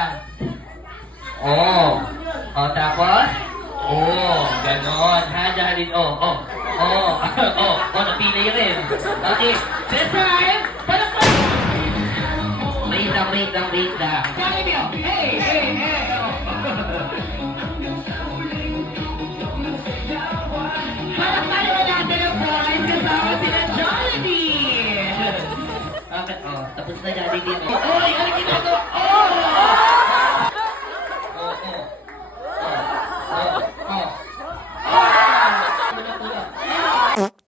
lang. Oh. Oh, tapos? Oh, ganon. Ha, Jared? Oh, oh. Oh, oh. Oh, napili rin. Okay. This time, palakpak! Wait lang. Jollibee, oh. Hey. Oh. Palakpakan na natin ang boys kasama sila Jollibee! Okay, oh. Tapos na Jollibee. Oh, oy! Ano ginagawa